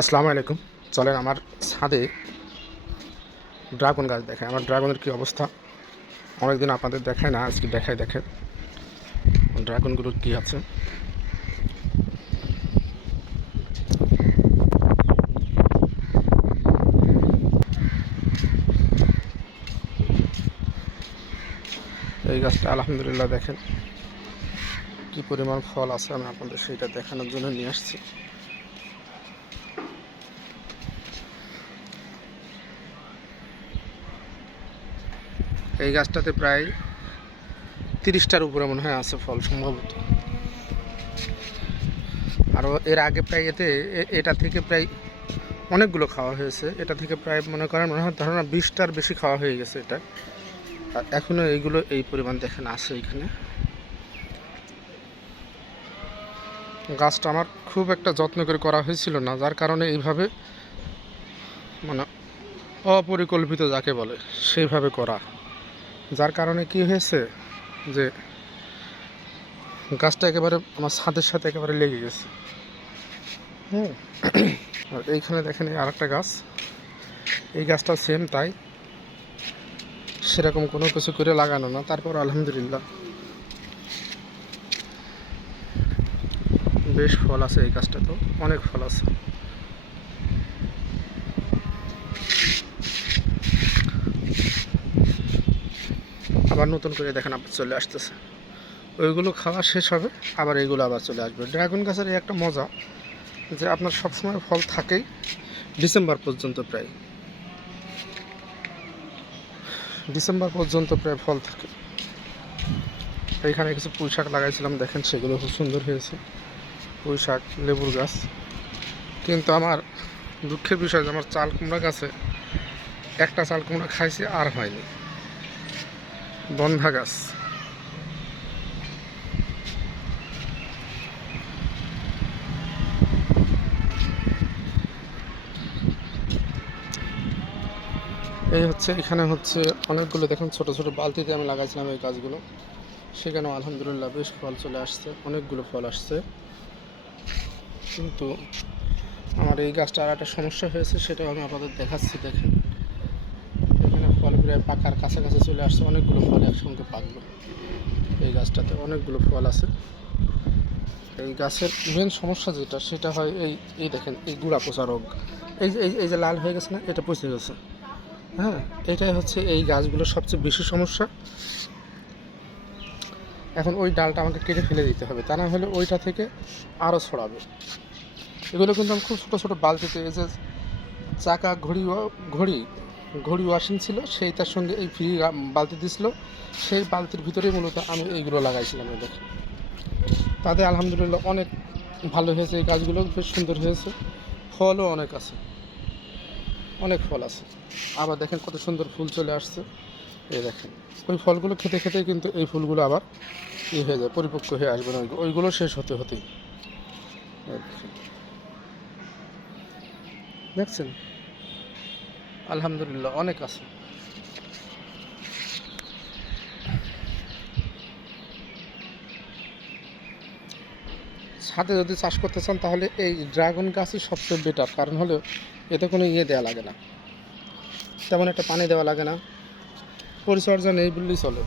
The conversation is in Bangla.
আসসালামু আলাইকুম। চলেন আমার ছাদে ড্রাগন গাছ দেখায়। আমার ড্রাগনের কী অবস্থা অনেকদিন আপনাদের দেখায় না, আজকে দেখায়। দেখেন ড্রাগনগুলোর কী আছে। এই গাছটা আলহামদুলিল্লাহ দেখেন কী পরিমাণ ফল আছে, আমি আপনাদের সেইটা দেখানোর জন্য নিয়ে আসছি। এই গাছটাতে প্রায় 30টার উপরে মনে হয় আছে ফল সম্ভবত। আরও এর আগে প্রায় এটা থেকে প্রায় অনেকগুলো খাওয়া হয়েছে। এটা থেকে প্রায় মনে হয় ধারণা 20টার বেশি খাওয়া হয়ে গেছে এটা। আর এখনও এইগুলো এই পরিমাণ দেখেন আছে এখানে। গাছটা আমার খুব একটা যত্ন করে করা হয়েছিল না, যার কারণে এইভাবে মানে অপরিকল্পিত যাকে বলে সেইভাবে করা, যার কারণে কি হয়েছে যে গাছটা একেবারে আমার ছাদের সাথে একেবারে লেগে গেছে। আর এইখানে দেখেন আর একটা গাছ, এই গাছটাও সেম তাই, সেরকম কোনো কিছু করে লাগানো না, তারপর আলহামদুলিল্লাহ বেশ ফল আছে। এই গাছটা তো অনেক ফল আছে। আবার নতুন করে দেখেন আবার চলে আসতেছে। ওইগুলো খাওয়া শেষ হবে, আবার এইগুলো আবার চলে আসবে। ড্রাগন গাছের এই একটা মজা যে আপনার সবসময় ফল থাকেই ডিসেম্বর পর্যন্ত, প্রায় ফল থাকে। এইখানে কিছু পুঁই শাক লাগাইছিলাম, দেখেন সেগুলো খুব সুন্দর হয়েছে। পুঁই শাক, লেবুর গাছ। কিন্তু আমার দুঃখের বিষয় যে আমার চাল কুমড়া গাছে একটা চাল কুমড়া খাইছি, আর হয়নি। বন্ধা গাছ। এই হচ্ছে এখানে হচ্ছে অনেকগুলো দেখেন ছোট ছোট বালতিতে আমি লাগাইছিলাম এই গাছগুলো, সেখানেও আলহামদুলিল্লাহ বেশ ফল চলে আসছে, অনেকগুলো ফল আসছে। কিন্তু আমার এই গাছটার একটা সমস্যা হয়েছে, সেটাও আমি আপনাদের দেখাচ্ছি। দেখেন এখানে ফল প্রায় পাকার কাছাকাছি চলে আসছে, অনেকগুলো ফল একসঙ্গে পাকলো। এই গাছটাতে অনেকগুলো ফল আছে। এই গাছের মেন সমস্যা যেটা, সেটা হয় এই দেখেন এই গুঁড়া পচা রোগ। এই যে লাল হয়ে গেছে না, এটা পচে গেছে। হ্যাঁ, এটাই হচ্ছে এই গাছগুলোর সবচেয়ে বেশি সমস্যা। এখন ওই ডালটা আমাকে কেটে ফেলে দিতে হবে, তা না হলে ওইটা থেকে আরও ছড়াবে। এগুলো কিন্তু আমি খুব ছোটো ছোটো বালতিতে, এই যে চাকা ঘড়ি ওয়াশিং ছিল, সেইটার সঙ্গে এই ফ্রি বালতি দিছিল, সেই বালতির ভিতরেই মূলত আমি এইগুলো লাগাইছিলাম। এদের তাতে আলহামদুলিল্লাহ অনেক ভালো হয়েছে, এই গাছগুলো বেশ সুন্দর হয়েছে, ফলও অনেক আছে, অনেক ফল আছে। আবার দেখেন কত সুন্দর ফুল চলে আসছে। এই দেখেন ওই ফলগুলো খেতে খেতেই কিন্তু এই ফুলগুলো আবার হয়ে যায়, পরিপক্ক হয়ে আসবে না, ওইগুলো শেষ হতেই। দেখছেন আলহামদুলিল্লাহ অনেক আছে। ছাদে যদি চাষ করতে চান তাহলে এই ড্রাগন গাছই সবচেয়ে বেটার, কারণ হলো এতে কোনো দেওয়া লাগে না, তেমন একটা পানি দেওয়া লাগে না, পরিচর্যা নেই বললেই চলে।